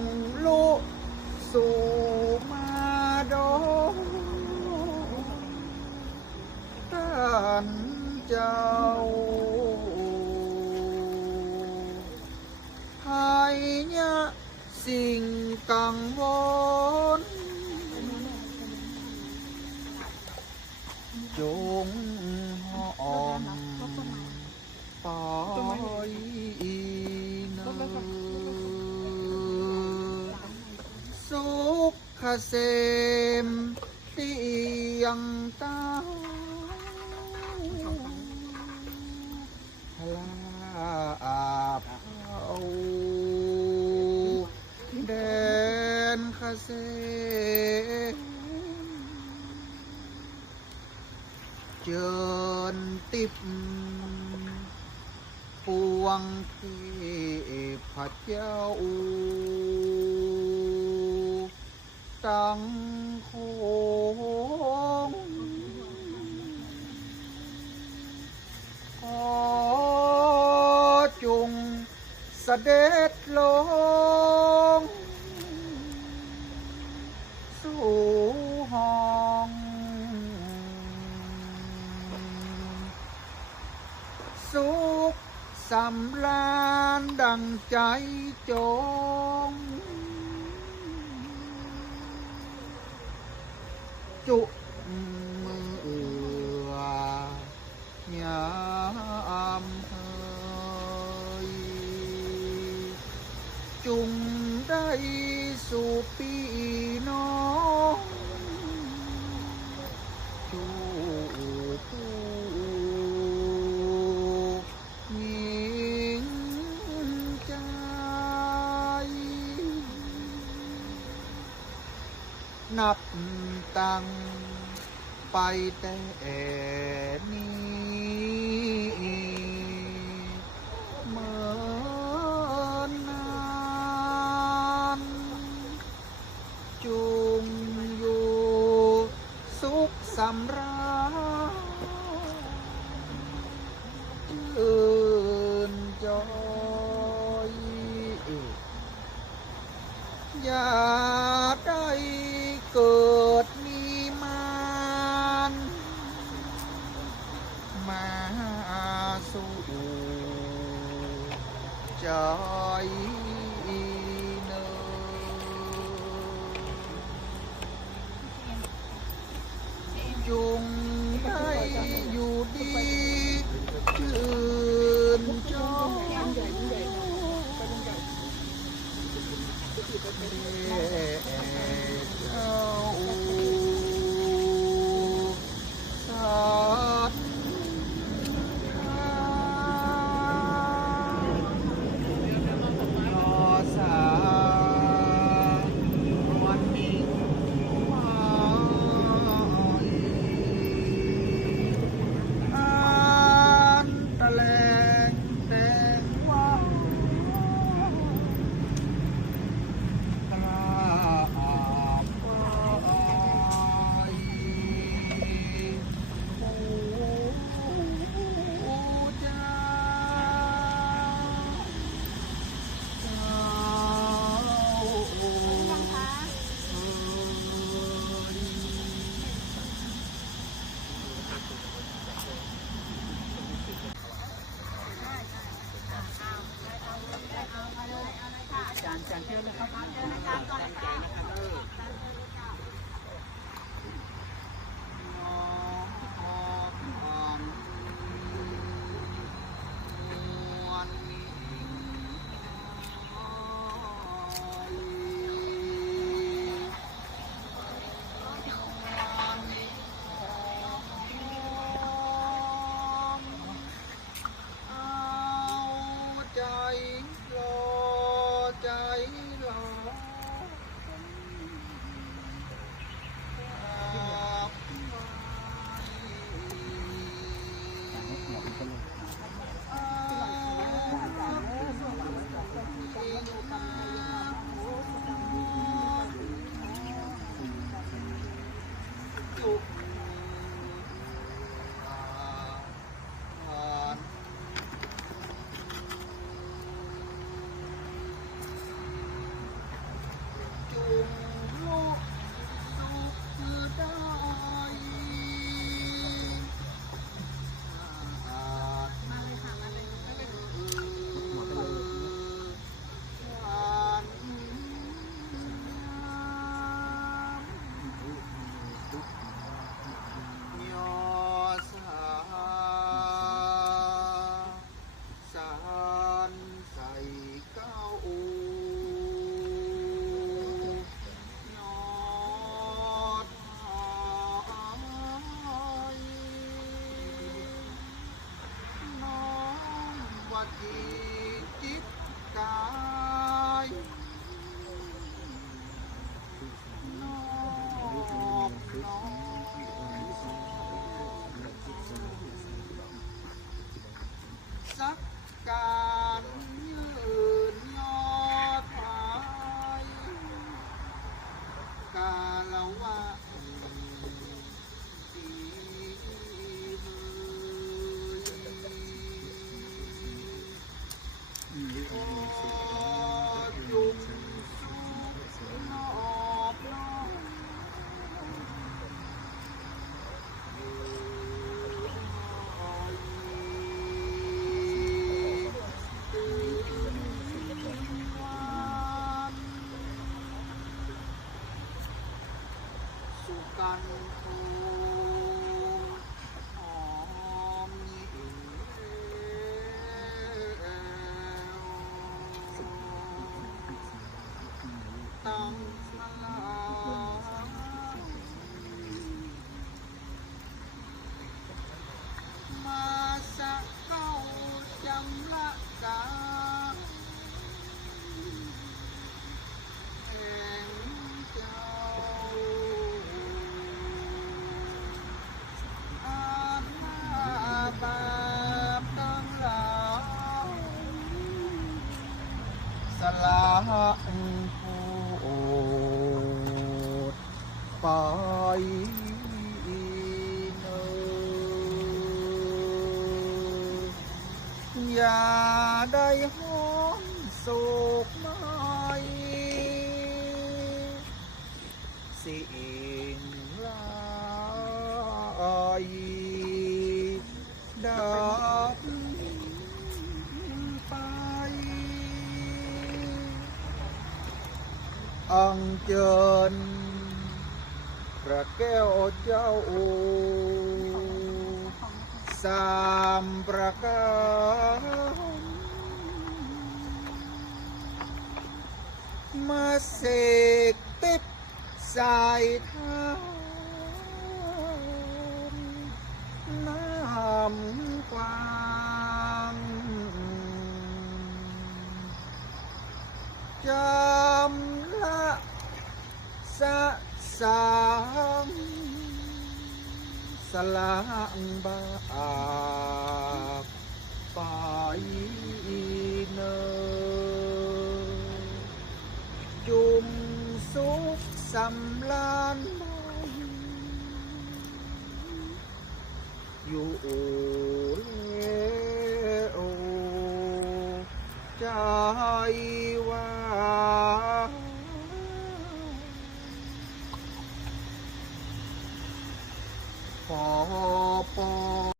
จุงลุสู่มาดงท่าน เกษมตียังตาลาเผาแดนเกษมเจิญติบปวงเทพระเจ้า ตังโคงขอจงเสด็จลง สู่ห้องสุขสำราญดังใจจง จุมือยามเฮย นับตังไปแต่นี้เมื่อนานจุงอยู่สุขสำราญ ใจ 老啊。 สละผู้ไปเนินอย่าได้ห้องโศกไม่สิ่งลายดับ อังเจิญพระแก้วเจ้าอูสามประการมาเสกติดสายทา สลางบากไปเน